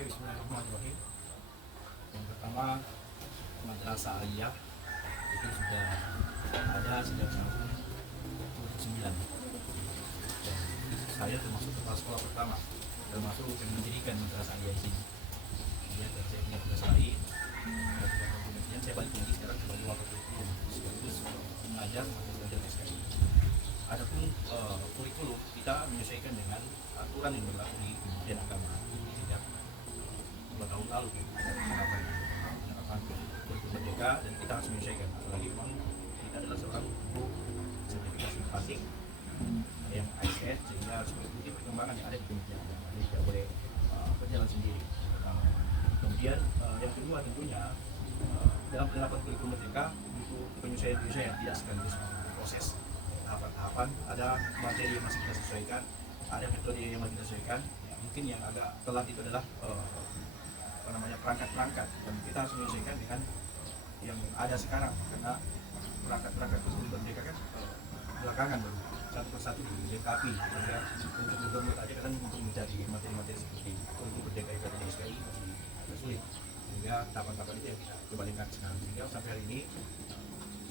Bismillahirrahmanirrahim. Yang pertama, Madrasah Aliyah itu sudah ada sejak tahun 2009. Dan saya termasuk kepala sekolah pertama, termasuk yang mendirikan Madrasah Aliyah di sini. Kemudian saya punya tugas lain, dan kemudian saya balik lagi sekarang sebagai wakil guru sekaligus mengajar materi SKI. Adapun kurikulum kita menyesuaikan dengan aturan yang berlaku di Kementerian Agama sejak 2 tahun lalu, penerapan kurikulum merdeka, dan kita harus menyesuaikan. Apalagi memang kita adalah seorang guru sertifikasi masing yang ASN, sehingga harus mengikuti perkembangan yang ada di Kementerian Agama. Jadi tidak boleh berjalan sendiri. Kemudian yang kedua tentunya dalam penerapan kurikulum merdeka butuh penyesuaian tidak sekaligus proses tahapan-tahapan. Ada materi yang masih kita sesuaikan, ada metode yang masih kita sesuaikan. Ya, mungkin yang agak telat itu adalah perangkat-perangkat, dan kita harus menyesuaikan dengan yang ada sekarang, karena perangkat-perangkat kurikulum merdeka kan belakangan baru satu persatu dilengkapi, sehingga untuk download aja kadang untuk mencari materi-materi seperti kurikulum merdeka yang ada di SKI masih agak sulit, sehingga tahapan-tahapan itu yang kita coba lengkapi sekarang, sehingga sampai hari ini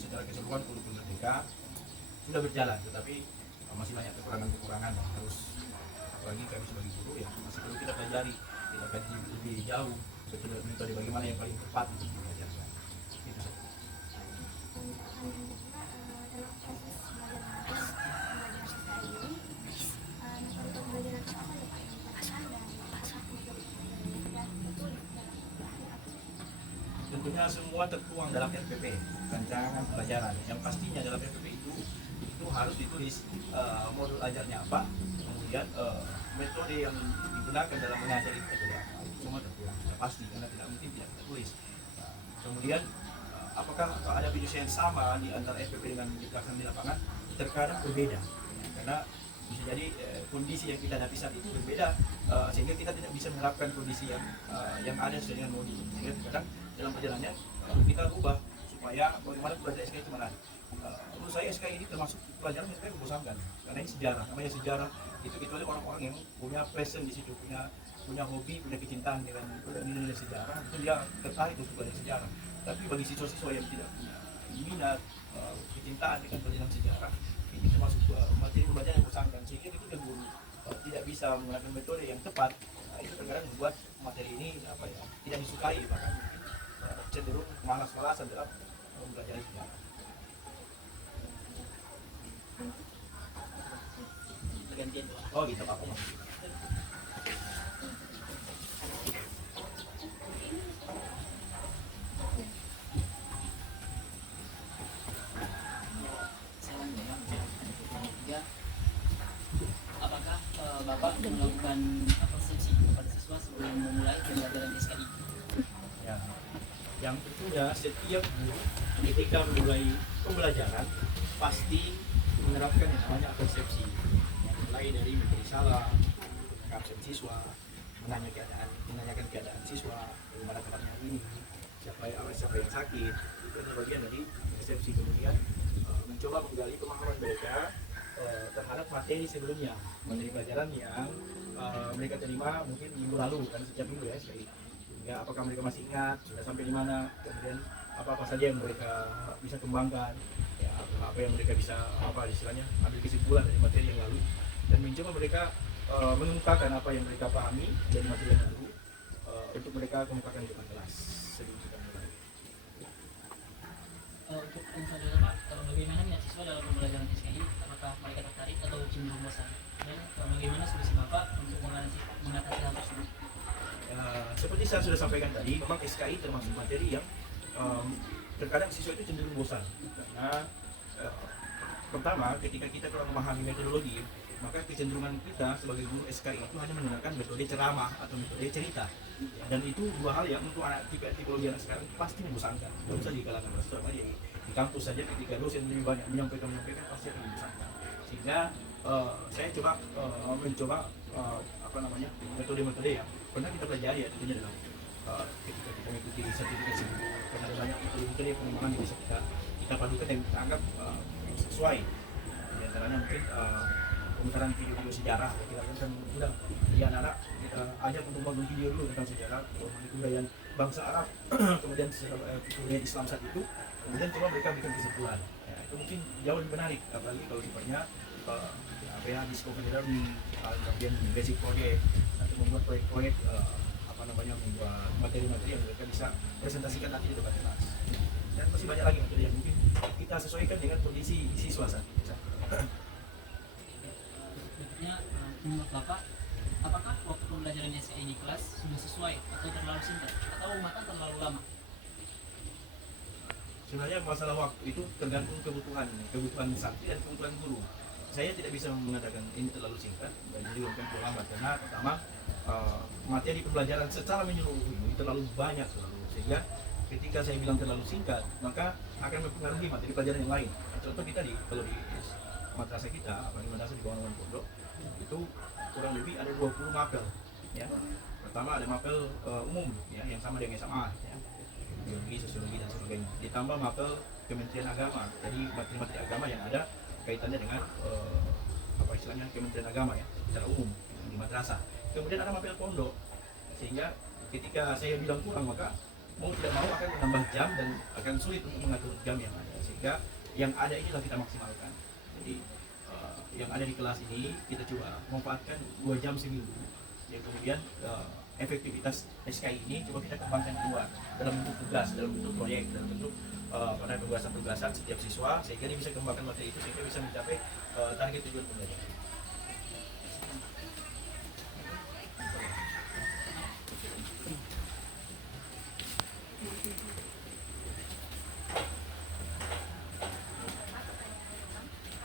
secara keseluruhan kurikulum merdeka sudah berjalan, tetapi masih banyak kekurangan-kekurangan yang harus, apalagi kami sebagai guru ya masih perlu kita pelajari, kita kaji lebih jauh betul metode bagaimana yang paling tepat untuk mengajarkan. Itu saja. Tentunya semua tertuang dalam RPP, rancangan pelajaran. Yang pastinya dalam RPP itu harus ditulis modul ajarnya apa, kemudian metode yang digunakan dalam mengajar itu adalah apa. Itu semua tertuang, sudah pasti, karena tidak mungkin tidak tertulis. Kemudian apakah ada penyesuaian sama di antara RPP dengan pelaksanaan di lapangan? Terkadang berbeda, karena bisa jadi kondisi yang kita hadapi saat itu berbeda, sehingga kita tidak bisa menerapkan kondisi yang ada sesuai dengan modul. Sehingga terkadang dalam perjalanannya kita ubah supaya bagaimana belajar SKI itu menarik. Menurut saya SKI ini termasuk pelajaran yang SKI membosankan, karena ini sejarah. Namanya sejarah itu kecuali orang-orang yang punya passion di situ, punya hobi, punya kecintaan dengan nilai sejarah, itu dia tertarik untuk belajar sejarah. Tapi bagi siswa-siswa yang tidak punya minat, kecintaan dengan pelajaran sejarah, ini termasuk materi pembelajaran yang membosankan, sehingga ketika guru tidak bisa menggunakan metode yang tepat, itu terkadang membuat materi ini tidak disukai, bahkan cenderung malas-malasan dalam mempelajari sejarah. Oh gitu Pak. Apakah Bapak melakukan persepsi kepada siswa sebelum memulai pembelajaran SKI? Ya, yang tentunya setiap guru ketika memulai pembelajaran pasti menerapkan yang namanya persepsi, mulai dari memberi salam, absen siswa, menanyakan keadaan siswa, bagaimana kabarnya ini, siapa yang sakit. Itu adalah bagian dari persepsi. Kemudian mencoba menggali pemahaman mereka terhadap materi sebelumnya, materi pelajaran yang mereka terima mungkin minggu lalu, kan setiap minggu ya SKI. Hingga apakah mereka masih ingat sudah sampai di mana, kemudian apa saja yang mereka bisa kembangkan, ya, apa yang mereka bisa istilahnya ambil kesimpulan dari materi yang lalu, dan mencoba mereka mengemukakan apa yang mereka pahami dari materi yang lalu untuk mereka kemukakan di depan kelas sebelum kita mulai. Untuk info Pak, bagaimana minat siswa dalam pembelajaran SKI? Apakah mereka tertarik atau cenderung bosan? Dan bagaimana solusi Bapak untuk mengatasi hal tersebut? Seperti saya sudah sampaikan tadi, memang SKI termasuk materi yang terkadang siswa itu cenderung bosan, karena pertama ketika kita kurang memahami metodologi, maka kecenderungan kita sebagai guru SKI itu hanya menggunakan metode ceramah atau metode cerita. Dan itu dua hal yang untuk anak tipologi anak sekarang pasti membosankan. Tidak usah di kalangan mahasiswa, di kampus saja ketika dosen lebih banyak menyampaikan pasti akan membosankan. Sehingga saya mencoba metode-metode yang pernah kita pelajari ya tentunya dalam ketika kita mengikuti sertifikasi guru. Karena ada banyak metode-metode pengembangan yang bisa kita padukan dan kita anggap sesuai. Di antaranya mungkin pemutaran video-video sejarah. Kita akan mudah ya anak-anak kita ajak untuk membangun video dulu tentang sejarah kebudayaan bangsa Arab, kemudian kebudayaan Islam saat itu, kemudian coba mereka bikin kesimpulan. Ya, itu mungkin jauh lebih menarik, apalagi kalau sifatnya discovery learning, kemudian basic project, atau membuat proyek-proyek membuat materi-materi yang mereka bisa presentasikan nanti di depan kelas. Dan masih banyak lagi materi yang mungkin kita sesuaikan dengan kondisi siswa saat ini. Berikutnya, menurut Bapak, apakah waktu pembelajaran SKI di kelas sudah sesuai atau terlalu singkat atau bahkan terlalu lama? Sebenarnya masalah waktu itu tergantung kebutuhan santri dan kebutuhan guru. Saya tidak bisa mengatakan ini terlalu singkat dan jadi bukan terlalu lambat karena pertama materi pembelajaran secara menyeluruh ini terlalu banyak sehingga ketika saya bilang terlalu singkat maka akan mempengaruhi materi pelajaran yang lain. Contoh kita kalau di madrasah kita, apalagi madrasah di bawah pondok itu kurang lebih ada 20 mapel. Ya. Pertama ada mapel umum ya yang sama dengan SMA ya. Biologi, sosiologi dan sebagainya. Ditambah mapel Kementerian Agama. Jadi materi-materi agama yang ada kaitannya dengan Kementerian Agama ya, secara umum di madrasah. Kemudian ada mapel pondok. Sehingga ketika saya bilang kurang maka mau tidak mau akan menambah jam dan akan sulit untuk mengatur jam yang ada. Sehingga yang ada inilah kita maksimalkan. Jadi yang ada di kelas ini kita coba manfaatkan 2 jam seminggu. Ya kemudian efektivitas SKI ini coba kita kembangkan keluar dalam bentuk tugas, dalam bentuk proyek, dalam bentuk pada pembahasan setiap siswa sehingga dia bisa kembangkan materi itu sehingga bisa mencapai target tujuan pembelajaran.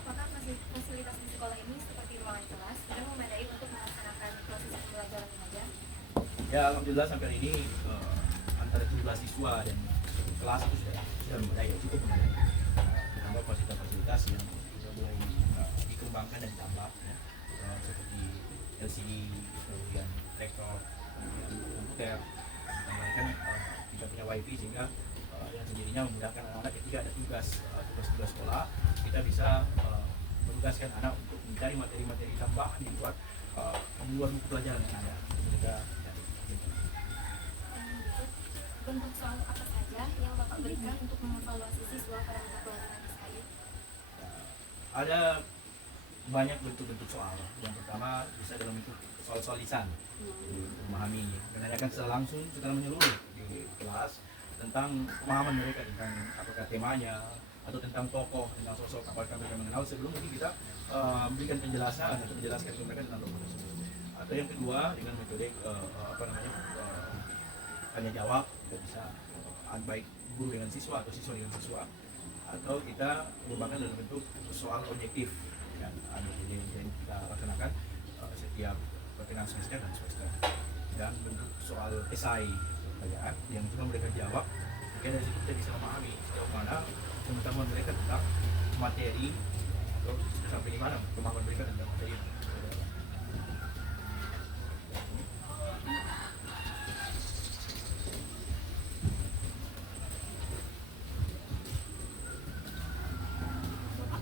Apakah fasilitas di sekolah ini seperti ruangan kelas sudah memadai untuk melaksanakan proses pembelajaran mengajar? Ya alhamdulillah sampai hari ini antara jumlah siswa dan kelas itu sudah memadai, cukup memadai. Tambah fasilitas yang sudah mulai dikembangkan dan ditambah ya. Seperti LCD, kemudian laptop, komputer, dan kita punya wifi sehingga yang sendirinya memudahkan anak-anak ketika ada tugas sekolah kita bisa menugaskan anak untuk mencari materi-materi tambahan di luar buku pelajaran yang ada. Bentuk soal apa saja yang Bapak berikan untuk mengevaluasi siswa pada mata pelajaran SKI? Ada banyak bentuk-bentuk soal. Yang pertama bisa dalam bentuk soal-soal lisan, memahami, menanyakan secara langsung, secara menyeluruh di kelas tentang pemahaman mereka tentang apakah temanya atau tentang tokoh, tentang sosok apakah mereka mengenal sebelum ini kita memberikan penjelasan atau menjelaskan ke mereka tentang tokoh tersebut. Atau yang kedua dengan metode tanya jawab, kita bisa baik guru dengan siswa atau siswa dengan siswa, atau kita mengembangkan dalam bentuk soal objektif yang kita laksanakan setiap pertengahan semester dan semester, dan bentuk soal esai pertanyaan yang cuma mereka jawab sehingga dari situ kita bisa memahami sejauh mana pengetahuan mereka tentang materi atau sampai di mana pemahaman mereka tentang materi.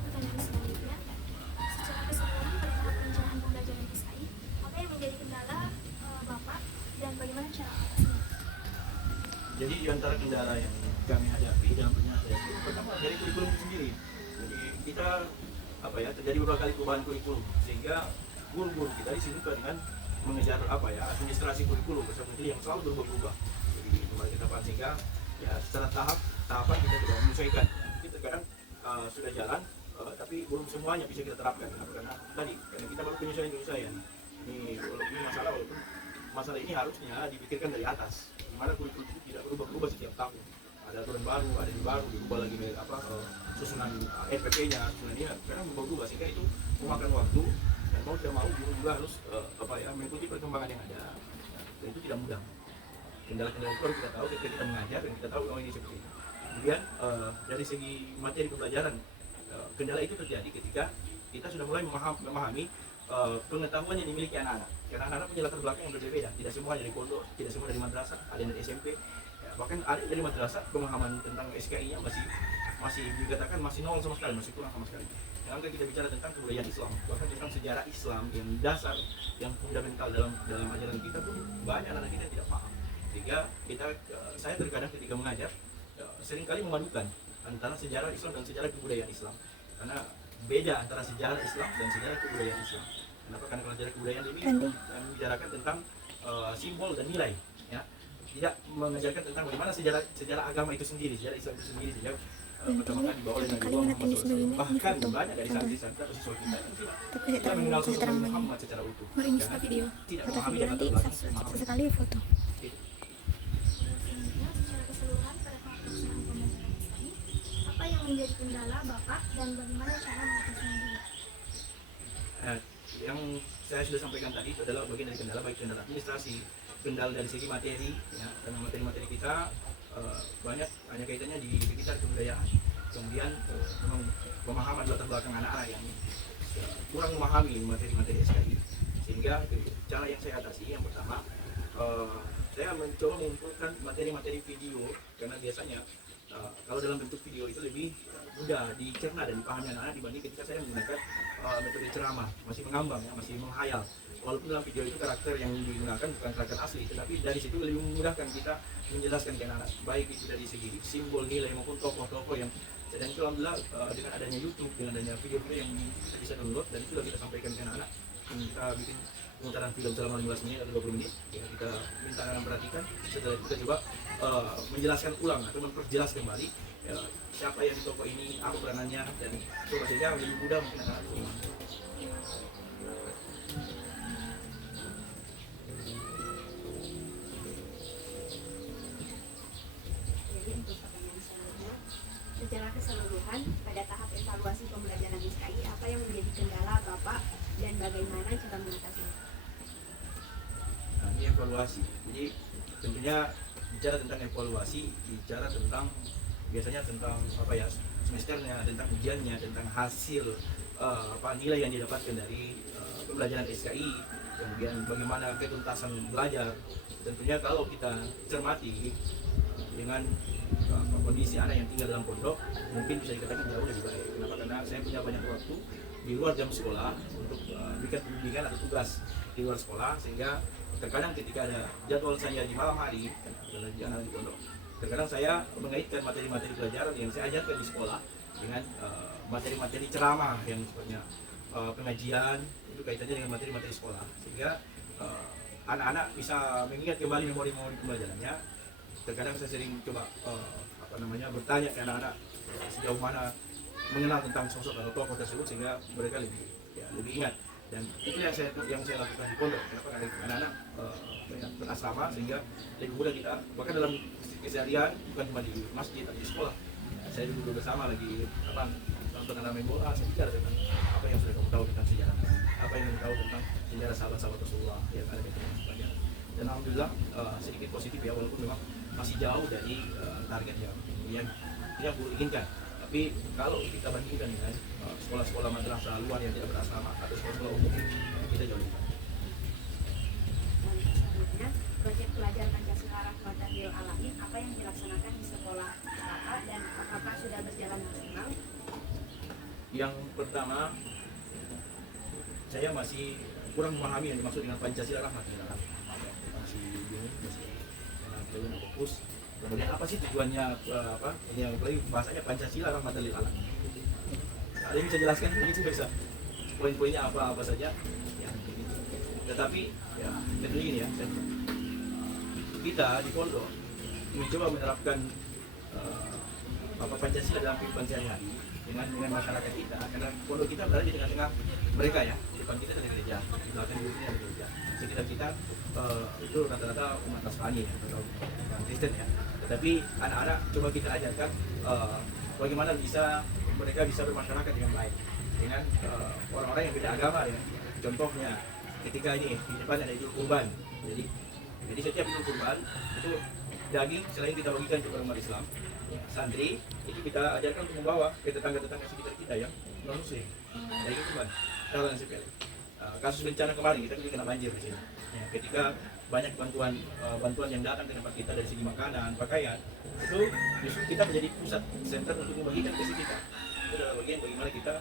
Pertanyaan selanjutnya, secara keseluruhan pada tahap perencanaan pembelajaran SKI, apa yang menjadi kendala Bapak dan bagaimana cara mengatasinya? Jadi di antara kendala yang kami hadapi dalam perencanaan itu pertama dari kurikulum itu sendiri. Jadi kita terjadi beberapa kali perubahan kurikulum sehingga guru-guru kita di sini dengan mengejar administrasi kurikulum bersama yang selalu berubah-ubah. Jadi kembali ke depan sehingga ya secara tahapan kita tidak menyesuaikan. Mungkin terkadang sudah jalan tapi belum semuanya bisa kita terapkan karena kita baru penyesuaian. Ini walaupun masalah ini harusnya dipikirkan dari atas. Di mana kurikulum itu tidak berubah-ubah setiap tahun. Ada aturan baru, ada yang baru, diubah lagi susunan SPP-nya, susunan ini karena berubah sehingga itu memakan waktu dan mau tidak mau guru juga harus mengikuti perkembangan yang ada. Dan itu tidak mudah. kendala-kendala itu harus kita tahu ketika kita mengajar dan kita tahu ini seperti ini. Kemudian dari segi materi pembelajaran, kendala itu terjadi ketika kita sudah mulai memahami pengetahuan yang dimiliki anak-anak. Karena anak-anak punya latar belakang yang berbeda, tidak semua dari pondok, tidak semua dari madrasah, ada yang dari SMP, ya, bahkan ada yang dari madrasah pemahaman tentang SKI-nya masih dikatakan masih nol sama sekali, masih kurang sama sekali. Kalau kita bicara tentang kebudayaan Islam, bahkan tentang sejarah Islam yang dasar, yang fundamental dalam ajaran kita pun banyak anak-anak kita yang tidak paham. Sehingga saya terkadang ketika mengajar seringkali memadukan antara sejarah Islam dan sejarah kebudayaan Islam, karena beda antara sejarah Islam dan sejarah kebudayaan Islam. Kenapa? Karena kalau sejarah kebudayaan ini membicarakan tentang simbol dan nilai, ya, tidak mengajarkan tentang bagaimana sejarah agama itu sendiri, sejarah Islam itu sendiri. Sehingga pertama kali dibawa oleh Nabi Muhammad SAW. Bahkan banyak dari santri-santri atau siswa kita yang tidak mengenal sosok Nabi Muhammad secara utuh, karena video tidak foto memahami video dan nanti memahami. sesekali foto. Sehingga secara keseluruhan pada tahap pelaksanaan pembelajaran SKI, apa yang menjadi kendala Bapak dan bagaimana cara mengatasinya juga? Yang saya sudah sampaikan tadi itu adalah bagian dari kendala, baik kendala administrasi, kendala dari segi materi, ya, karena materi-materi kita banyak hanya kaitannya di sekitar kebudayaan. Kemudian memang pemahaman latar belakang anak-anak yang kurang memahami materi-materi SKI. Sehingga cara yang saya atasi, yang pertama, saya mencoba mengumpulkan materi-materi video, karena biasanya kalau dalam bentuk video itu lebih mudah dicerna dan dipahami anak-anak dibanding ketika saya menggunakan metode ceramah, masih mengambang, ya, masih menghayal. Walaupun dalam video itu karakter yang digunakan bukan karakter asli, tetapi dari situ lebih memudahkan kita menjelaskan ke anak-anak, baik itu dari segi simbol, nilai maupun tokoh-tokoh yang sedang itu. Alhamdulillah dengan adanya YouTube, dengan adanya video-video yang bisa download, dan itu sudah kita sampaikan ke anak-anak. Kita bikin pemutaran film selama 15 menit atau 20 menit, ya, kita minta anak-anak perhatikan. Setelah itu kita coba menjelaskan ulang atau memperjelas kembali, ya, siapa yang di tokoh ini, apa peranannya, dan coba sehingga lebih mudah mungkin anak-anak itu. Jadi untuk pertanyaan selanjutnya, secara keseluruhan pada tahap evaluasi pembelajaran SKI, apa yang menjadi kendala Bapak dan bagaimana cara mengatasinya? Nah, ini evaluasi. Jadi tentunya bicara tentang evaluasi, bicara tentang biasanya tentang apa ya, semesternya, tentang ujiannya, tentang hasil nilai yang didapatkan dari pembelajaran SKI, kemudian bagaimana ketuntasan belajar. Tentunya kalau kita cermati dengan kondisi anak yang tinggal dalam pondok, mungkin bisa dikatakan jauh lebih baik. Kenapa? Karena saya punya banyak waktu di luar jam sekolah untuk berikan pendidikan atau tugas di luar sekolah, sehingga terkadang ketika ada jadwal saya di malam hari dalam anak di pondok, terkadang saya mengaitkan materi-materi pelajaran yang saya ajarkan di sekolah dengan materi-materi ceramah yang sifatnya pengajian, itu kaitannya dengan materi-materi sekolah, sehingga anak-anak bisa mengingat kembali memori-memori pembelajarannya. Terkadang saya sering coba bertanya ke anak-anak sejauh mana mengenal tentang sosok atau tokoh tersebut, sehingga mereka lebih ingat. Dan itu yang saya lakukan di pondok. Kenapa? Karena anak-anak berasrama, sehingga lebih mudah kita, bahkan dalam keseharian, bukan cuma di masjid atau di sekolah. Saya duduk bersama lagi nonton anak main bola, saya bicara tentang apa yang sudah kamu tahu tentang sejarah, apa yang kamu tahu tentang sejarah sahabat-sahabat Rasulullah yang ada di pelajaran. Dan alhamdulillah sedikit positif, ya, walaupun memang masih jauh dari target yang guru inginkan. Tapi kalau kita bandingkan dengan sekolah-sekolah madrasah luar yang tidak berasrama atau sekolah-sekolah umum, kita jauh lebih baik. Selanjutnya, proyek pelajar Pancasila Rahmatan lil Alamin, apa yang dilaksanakan di sekolah Bapak dan apakah sudah berjalan maksimal? Yang pertama, saya masih kurang memahami yang dimaksud dengan Pancasila Rahmatan lil Alamin. Masih bingung, masih belum fokus. Kemudian apa sih tujuannya, yang paling bahasanya Pancasila Rahmatan lil Alamin. Ada yang bisa jelaskan mungkin sih, bisa poin-poinnya apa saja ya, gitu. Tetapi ya tentunya ini ya, kita di pondok mencoba menerapkan Pancasila dalam kehidupan sehari-hari dengan masyarakat kita, karena pondok kita berada di tengah-tengah mereka, ya. Depan kita ada gereja, di belakang kita ada gereja, sekitar kita itu rata-rata umat Nasrani, ya, atau orang Kristen, ya. Tetapi anak-anak coba kita ajarkan bagaimana mereka bisa bermasyarakat dengan baik dengan orang-orang yang beda agama, ya. Contohnya ketika ini di depan ada Idul Kurban, jadi Jadi setiap idul kurban itu daging selain kita bagikan kepada umat Islam, santri itu kita ajarkan untuk membawa ke tetangga-tetangga sekitar kita yang non muslim. Daging kurban. Kalau yang sepele. Kasus bencana kemarin kita juga kena banjir di sini. Ya, ketika banyak bantuan yang datang ke tempat kita dari segi makanan, pakaian, itu justru kita menjadi pusat center untuk membagikan ke sekitar. Itu adalah bagian bagaimana kita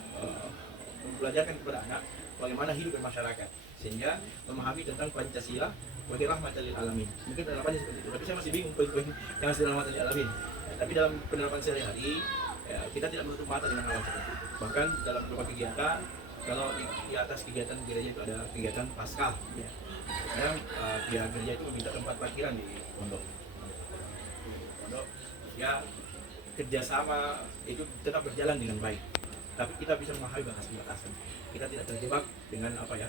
mempelajarkan kepada anak bagaimana hidup bermasyarakat, sehingga memahami tentang Pancasila sebagai rahmatan lil alamin. Mungkin penerapannya seperti itu, tapi saya masih bingung poin-poin yang harus rahmatan lil alamin. Ya, tapi dalam penerapan sehari-hari ya, kita tidak menutup mata dengan hal seperti itu. Bahkan dalam beberapa kegiatan, kalau di atas kegiatan gereja itu ada kegiatan Paskah, ya. Kadang pihak gereja itu meminta tempat parkiran di pondok. Ya kerjasama itu tetap berjalan dengan baik, tapi kita bisa memahami batasan-batasan. Kita tidak terjebak dengan apa ya,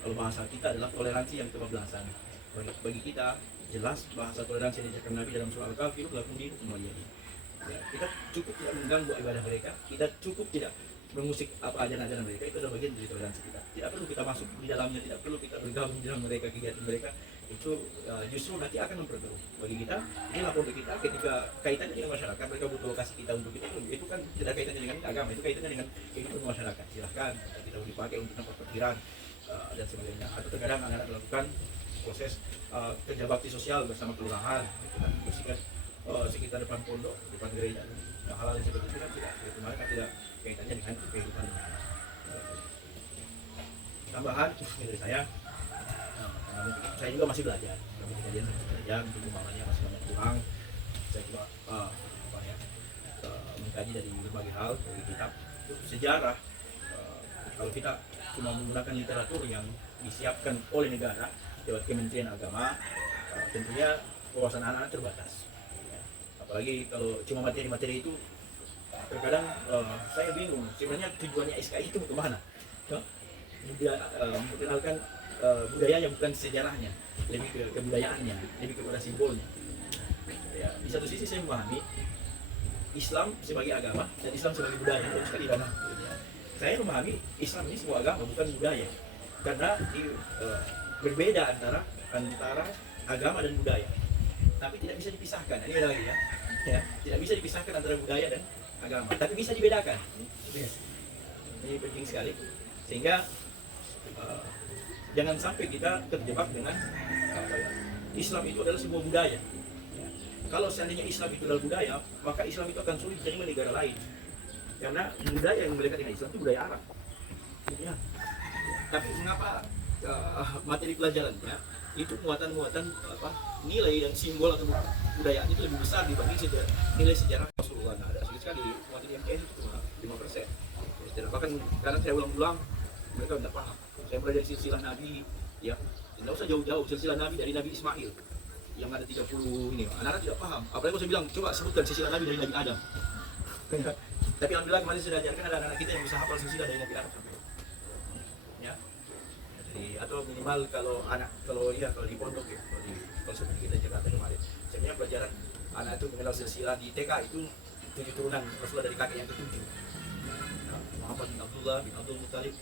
kalau bahasa kita adalah toleransi yang kebablasan. Bagi kita jelas bahasa toleransi yang diajarkan Nabi dalam surah Al-Kahfi, lakum dinukum waliyadin. Ya, kita cukup tidak mengganggu ibadah mereka, kita cukup tidak mengusik apa ajaran-ajaran mereka. Itu adalah bagian dari toleransi kita. Tidak perlu kita masuk di dalamnya, tidak perlu kita bergabung di dalam mereka, kegiatan mereka. Itu justru nanti akan memperkeruh bagi kita. Inilah pondok kita ketika kaitannya dengan masyarakat, mereka butuh lokasi kita untuk itu kan tidak kaitannya dengan agama, itu kaitannya dengan kehidupan masyarakat. Silahkan kita dipakai untuk tempat parkiran dan sebagainya. Atau terkadang anak-anak melakukan proses kerja bakti sosial bersama kelurahan, gitu kan, bersihkan sekitar depan pondok, depan gereja. Hal-hal yang seperti itu kan tidak kaitannya dengan kehidupan masyarakat. Tambahan dari saya juga masih belajar. Kejadian masih belajar, untuk pemahamannya masih banyak kurang. Saya juga mengkaji dari berbagai hal, dari kitab sejarah. Kalau kita cuma menggunakan literatur yang disiapkan oleh negara lewat Kementerian Agama, tentunya wawasan anak-anak terbatas. Apalagi kalau cuma materi-materi itu, terkadang saya bingung sebenarnya tujuannya SKI itu mau kemana? Memperkenalkan budayanya bukan sejarahnya, lebih ke kebudayaannya, lebih kepada simbolnya. Ya, di satu sisi saya memahami Islam sebagai agama dan Islam sebagai budaya, itu sekali dana. Saya memahami Islam ini sebuah agama bukan budaya, karena berbeda antara agama dan budaya, tapi tidak bisa dipisahkan. Ini ada lagi ya, tidak bisa dipisahkan antara budaya dan agama, tapi bisa dibedakan. Ini penting sekali, sehingga jangan sampai kita terjebak dengan Islam itu adalah sebuah budaya. Kalau seandainya Islam itu adalah budaya, maka Islam itu akan sulit diterima negara lain, karena budaya yang melekat dengan Islam itu budaya Arab. Ya. Tapi mengapa materi pelajarannya itu muatan-muatan nilai dan simbol atau budayaan itu lebih besar dibanding nilai sejarah Rasulullah. Ada sedikit sekali muatan MKS itu cuma 5%. Bahkan karena saya ulang-ulang, mereka tidak paham. Saya mulai dari silsilah Nabi, ya, tidak usah jauh-jauh, silsilah Nabi dari Nabi Ismail yang ada 30 ini, anak-anak tidak paham. Apalagi kalau saya bilang, coba sebutkan silsilah Nabi dari Nabi Adam. Tapi alhamdulillah kemarin saya ajarkan ada anak-anak kita yang bisa hafal silsilah dari Nabi Adam sampai. Ya, jadi atau minimal kalau di pondok ya, kalau seperti kita Jakarta kemarin, sebenarnya pelajaran anak itu mengenal silsilah di TK itu 7 turunan Rasulullah dari kakek yang ke-7. Muhammad bin Abdullah bin Abdul Muttalib.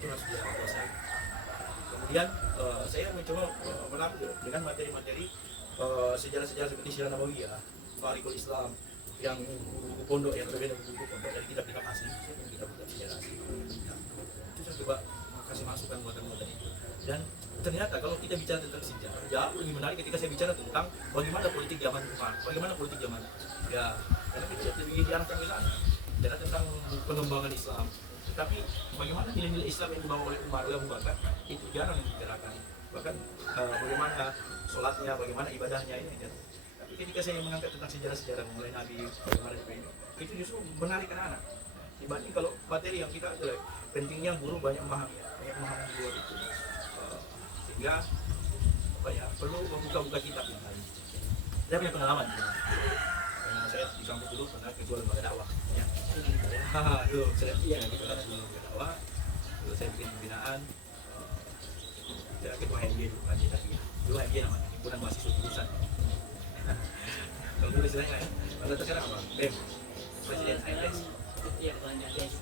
Itu harus dia kuasai. Kemudian saya mencoba mengambil dengan materi-materi sejarah-sejarah seperti Sirah Nabawiyah, Tarikul Islam, yang buku pondok yang berbeda dengan buku pondok dari kitab-kitab asli, kitab-kitab sejarah asli. Itu saya coba kasih masukan muatan-muatan itu. Dan ternyata kalau kita bicara tentang sejarah, jauh lebih menarik ketika saya bicara tentang bagaimana politik zaman Umar, bagaimana politik zaman ya, karena kita lebih diarahkan ke sana. Bicara tentang pengembangan Islam. Tapi bagaimana nilai-nilai Islam yang dibawa oleh Umar, oleh Abu Bakar itu jarang dibicarakan. Bahkan bagaimana sholatnya, bagaimana ibadahnya ini. Ya. Tapi ketika saya mengangkat tentang sejarah-sejarah mulai Nabi, bagaimana itu justru menarik anak-anak. Dibanding kalau materi yang kita pentingnya guru banyak memahami di luar itu. Sehingga perlu membuka-buka kitab yang lain. Saya punya pengalaman. Karena saya di kampus dulu pernah ketua lembaga dakwah. Ya. Dulu saya gitu kan dulu dakwah. Dulu saya bikin pembinaan. Saya ketua HMJ dulu kan tadi. Dulu HMJ namanya, himpunan mahasiswa jurusan. Kalau dulu istilahnya ya, pada sekarang apa? BEM, Presiden HMS. Iya, ketua HMS.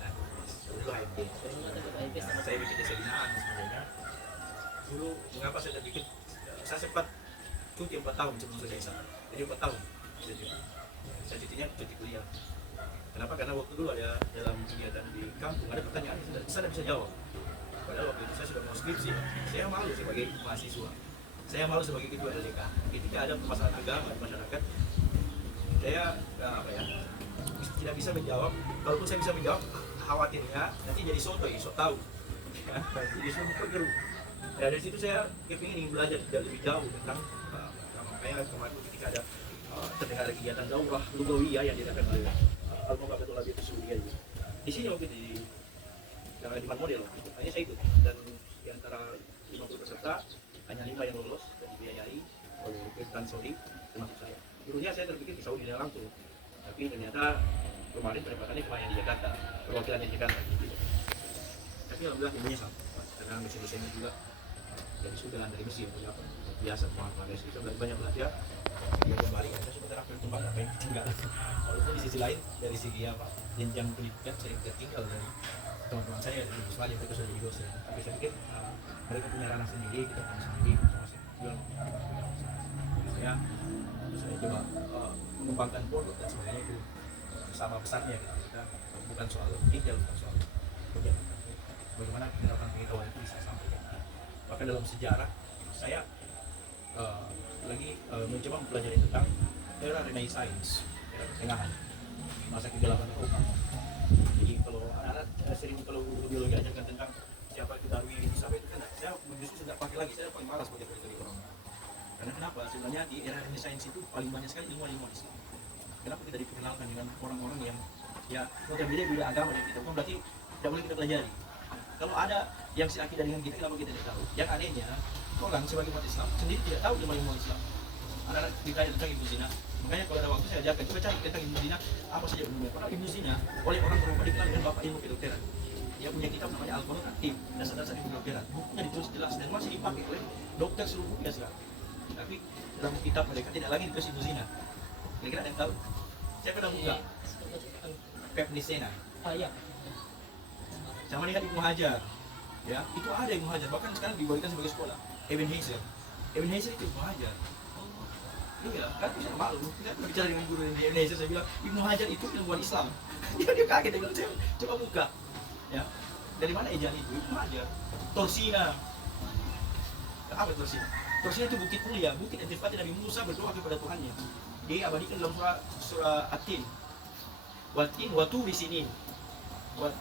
Dulu HMJ. Saya bikin desa binaan sebenarnya. Dulu mengapa saya bikin saya sempat cuti 4 tahun sebelum selesai. Jadi 4 tahun. Jadi, saya cutinya cuti kuliah. Kenapa? Karena waktu dulu ada dalam kegiatan di kampung ada pertanyaan yang saya tidak bisa jawab. Padahal waktu itu saya sudah mau skripsi, saya malu sebagai mahasiswa, saya malu sebagai ketua LDK. Ketika ada permasalahan agama di masyarakat, saya tidak bisa menjawab. Kalaupun saya bisa menjawab, khawatirnya nanti jadi sotoy, sok tahu. Jadi semua kegeru. Ya, dari situ saya ingin belajar lebih jauh tentang makanya kemarin ketika ada terdengar ada kegiatan daurah lugawiyah yang diadakan oleh Al-Muqabbatul Abi Suria itu. Di sini waktu di model, hanya saya ikut dan di antara 50 peserta hanya 5 yang lolos dan dibiayai oleh Kementerian Saudi termasuk saya. Dulunya saya terpikir di Saudi langsung, tapi ternyata kemarin penempatannya kemarin di Jakarta, perwakilan di Jakarta. Gitu. Tapi alhamdulillah ilmunya sama, karena mesin-mesinnya juga dari Sudan, dari Mesir, punya apa biasa Muhammad itu saya banyak belajar. Dia kembali saya sebenarnya berkembang apa yang enggak. Walaupun di sisi lain dari segi apa jenjang pendidikan saya tertinggal dari teman-teman saya dari Australia mereka sudah jadi dosen. Tapi saya pikir mereka punya ranah sendiri, kita punya sendiri, saya coba mengembangkan produk dan sebagainya itu sama besarnya gitu. Kita bukan soal detail, bukan soal bagaimana pengetahuan itu bisa sampai. Bahkan dalam sejarah saya lagi mencoba mempelajari tentang era Renaissance, era pertengahan, masa kegelapan Eropa. Jadi kalau anak-anak sering kalau biologi ajarkan tentang siapa itu Darwin, siapa itu kan, saya justru tidak pakai lagi, saya paling malas pakai dari orang. Karena kenapa? Sebenarnya di era Renaissance itu paling banyak sekali ilmuwan-ilmuwan Islam. Kenapa kita diperkenalkan dengan orang-orang yang ya berbeda agama dari kita? Bukan berarti tidak boleh kita pelajari. Kalau ada yang seakidah dengan kita, kenapa kita tidak tahu? Yang anehnya, orang sebagai umat Islam sendiri tidak tahu ilmu Islam. Anak-anak ditanya tentang Ibnu Sina. Makanya kalau ada waktu saya ajarkan, coba cari tentang Ibnu Sina apa saja ilmunya. Karena Ibnu Sina oleh orang Eropa dikenal dengan bapak ilmu kedokteran. Dia punya kitab namanya Al-Qur'an Aktif, dasar-dasar ilmu kedokteran. Bukunya ditulis jelas dan masih dipakai oleh dokter seluruh dunia sekarang. Tapi dalam kitab mereka tidak lagi ditulis Ibnu Sina. Kira-kira ada yang tahu? Saya pernah buka Pepnisena. Iya. Sama dengan Ibnu Hajar. Ya, itu ada Ibnu Hajar. Bahkan sekarang dibuatkan sebagai sekolah. Ibn Hajar itu Ibnu Hajar. Iya, kan bisa malu. Saya berbicara dengan guru di Indonesia, saya bilang Ibnu Hajar itu ilmuwan Islam. Dia kaget, dia bilang saya coba buka. Ya, dari mana ejaan itu? Ibnu Hajar. Torsina. Apa Torsina? Torsina itu bukit mulia, bukit yang tempatnya Nabi Musa berdoa kepada Tuhannya. Diabadikan dalam surah At-Tin. Watin, watu di sini.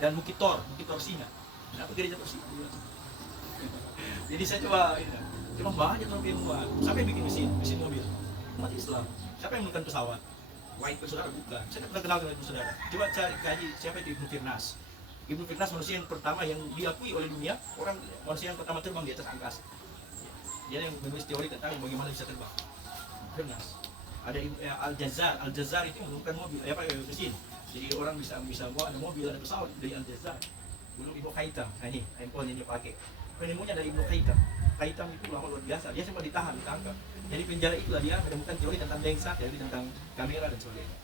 Dan bukit Torsina. Kenapa gereja Torsina? Jadi saya coba banyak orang ilmuwan, sampai bikin mesin mobil. Umat Islam, siapa yang menemukan pesawat? White saudara bukan. Saya tidak pernah kenal dengan saudara. Coba cari kaji siapa itu Ibnu Firnas. Ibnu Firnas manusia yang pertama yang diakui oleh dunia, manusia yang pertama terbang di atas angkasa. Dia yang menulis teori tentang bagaimana bisa terbang. Firnas. Ada Al-Jazar itu menemukan mobil, mesin. Jadi orang bisa bawa ada mobil, ada pesawat dari Al-Jazar. Belum Ibnu Khaitam, ini handphone yang dia pakai. Penemunya dari Ibnu Khaitam. Khaitam itu ulama luar biasa, dia sempat ditangkap. Jadi penjara itulah dia menemukan teori tentang lensa, teori tentang kamera dan sebagainya.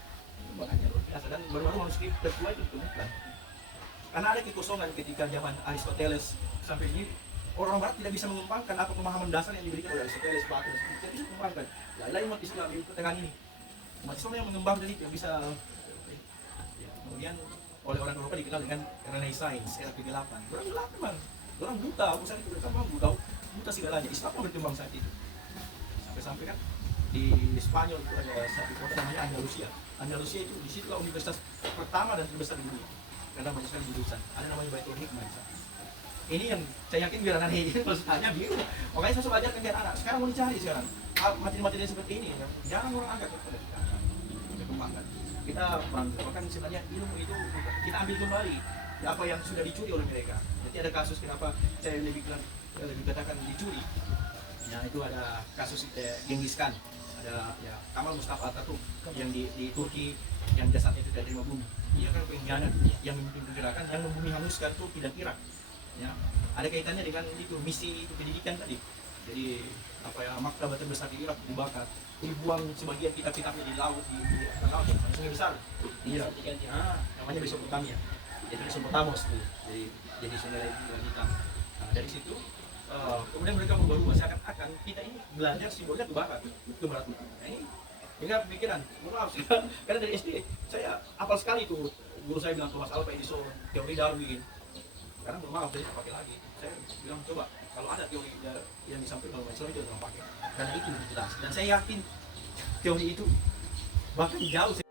Makanya luar biasa, dan baru-baru manuskrip tertua itu ditemukan. Karena ada kekosongan ketika zaman Aristoteles sampai ini, orang Barat tidak bisa mengembangkan apa pemahaman dasar yang diberikan oleh Aristoteles, Plato, dan sebagainya. Tidak bisa mengembangkan. Lain umat Islam di pertengahan ini, umat Islam yang mengembangkan itu yang bisa. Ya, kemudian oleh orang Eropa dikenal dengan Renaissance, era kegelapan. Orang gelap memang, orang buta, saat itu berkembang buta segalanya. Islam berkembang saat itu. Sampai kan di Spanyol itu ada satu kota namanya Andalusia. Andalusia itu di situ universitas pertama dan terbesar di dunia. Karena banyak sekali jurusan. Ada namanya Baitul Hikmah. Ini yang saya yakin biar anak ini maksudnya biru. Makanya saya selalu ajarkan biar anak. Sekarang mau dicari sekarang. Materi-materi seperti ini jarang orang angkat kepada kita. Kita kembangkan. Kita bahkan sebenarnya ilmu itu kita ambil kembali apa yang sudah dicuri oleh mereka. Jadi ada kasus kenapa saya lebih katakan dicuri. Nah itu ada kasus Genghis Khan, ada ya Kamal Mustafa Atatürk yang di Turki yang jasadnya itu tidak terima bumi. Dia kan pengkhianat yang memimpin pergerakan yang membumi hanguskan Turki dan Irak. Ya, ada kaitannya dengan itu misi itu pendidikan tadi. Jadi maktabah terbesar di Irak dibakar, dibuang sebagian kitab-kitabnya di laut di laut yang sungai besar. Iya, namanya Mesopotamia. Jadi Mesopotamos tuh, jadi sungai hitam. Nah, dari situ kemudian mereka membawa seakan-akan kita ini belajar simbolnya ke barat, Nah, ini hingga pikiran, maaf sih, karena dari SD saya hafal sekali tuh, guru saya bilang Thomas Alva Edison, teori Darwin. Sekarang maaf saya tidak pakai lagi. Saya bilang coba kalau ada teori yang disampaikan oleh Islam itu jangan pakai, karena itu lebih jelas. Dan saya yakin teori itu bahkan jauh